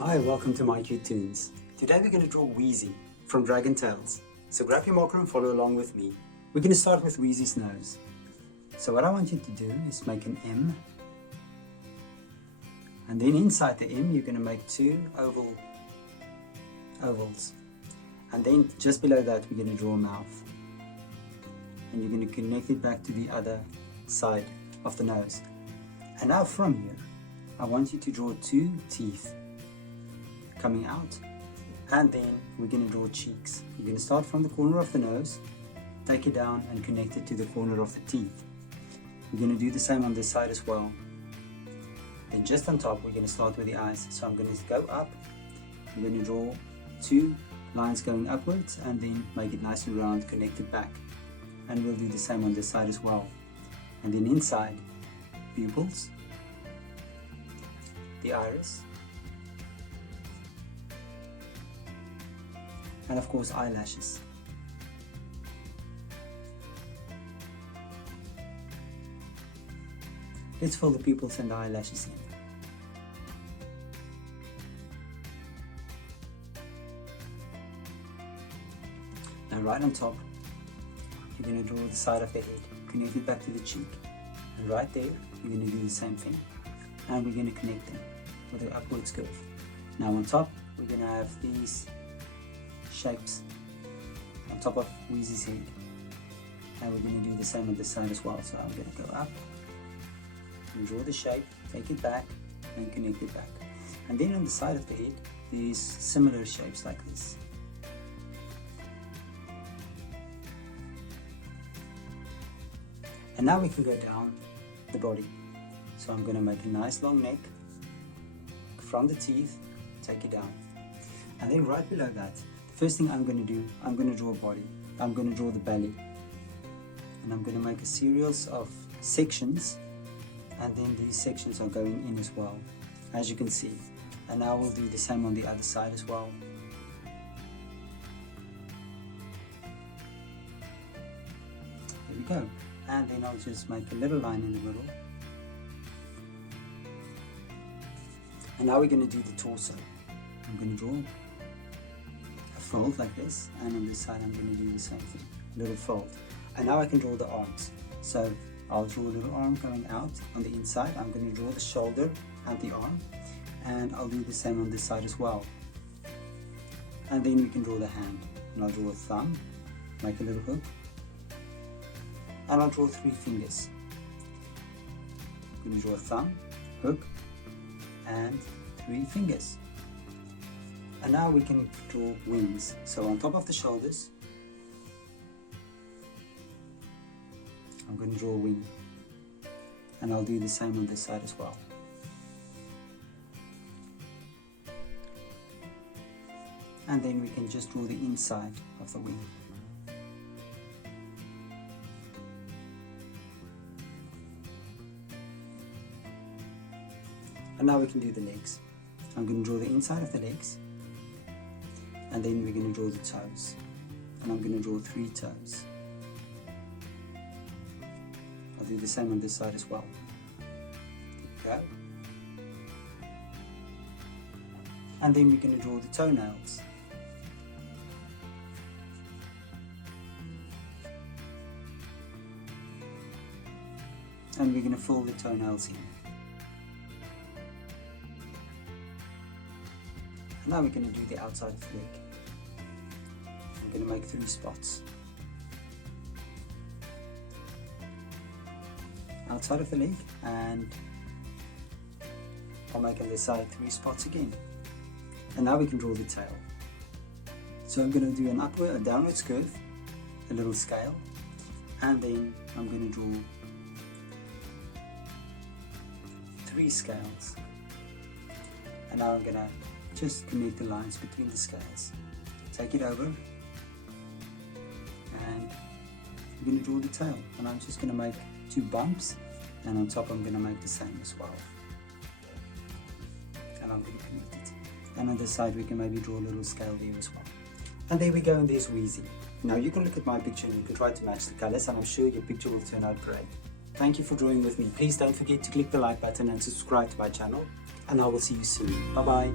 Hi, welcome to My Cute Tunes. Today we're going to draw Wheezy from Dragon Tales. So grab your marker and follow along with me. We're going to start with Wheezy's nose. So what I want you to do is make an M. And then inside the M you're going to make two ovals. And then just below that we're going to draw a mouth. And you're going to connect it back to the other side of the nose. And now from here, I want you to draw two teeth coming out, and then we're going to draw cheeks. You're going to start from the corner of the nose, take it down and connect it to the corner of the teeth. We're going to do the same on this side as well. Then just on top we're going to start with the eyes. So I'm going to go up, I'm going to draw two lines going upwards and then make it nice and round, connect it back. And we'll do the same on this side as well. And then inside, pupils, the iris, and of course eyelashes. Let's fill the pupils and the eyelashes in. Now right on top, you're going to draw the side of the head, connect it back to the cheek. And right there, you're going to do the same thing. And we're going to connect them with an upwards curve. Now on top, we're going to have these shapes on top of Wheezy's head, and we're going to do the same on this side as well. So I'm going to go up and draw the shape, take it back and connect it back. And then on the side of the head there's similar shapes like this. And now we can go down the body. So I'm going to make a nice long neck from the teeth, take it down, and then right below that, first thing I'm going to do, I'm going to draw a body. I'm going to draw the belly. And I'm going to make a series of sections, and then these sections are going in as well, as you can see. And now we'll do the same on the other side as well. There we go. And then I'll just make a little line in the middle. And now we're going to do the torso. I'm going to draw fold like this, and on this side I'm going to do the same thing, little fold. And now I can draw the arms. So I'll draw a little arm coming out on the inside. I'm going to draw the shoulder and the arm, and I'll do the same on this side as well. And then we can draw the hand, and I'll draw a thumb, make a little hook, and I'll draw 3 fingers. I'm going to draw a thumb, hook, and 3 fingers. And now we can draw wings. So on top of the shoulders, I'm going to draw a wing. And I'll do the same on this side as well. And then we can just draw the inside of the wing. And now we can do the legs. I'm going to draw the inside of the legs. And then we're going to draw the toes, and I'm going to draw 3 toes. I'll do the same on this side as well. Okay. And then we're going to draw the toenails. And we're going to fill the toenails in. Now we're going to do the outside of the leg. I'm going to make 3 spots. Outside of the leg, and I'll make on this side 3 spots again. And now we can draw the tail. So I'm going to do a downwards curve, a little scale, and then I'm going to draw 3 scales. And now I'm going to just connect the lines between the scales. Take it over, and I'm going to draw the tail. And I'm just going to make 2 bumps, and on top I'm going to make the same as well. And I'm going to connect it. And on this side we can maybe draw a little scale there as well. And there we go, and there's Wheezy. Now you can look at my picture and you can try to match the colors, and I'm sure your picture will turn out great. Thank you for drawing with me. Please don't forget to click the like button and subscribe to my channel, and I will see you soon. Bye bye.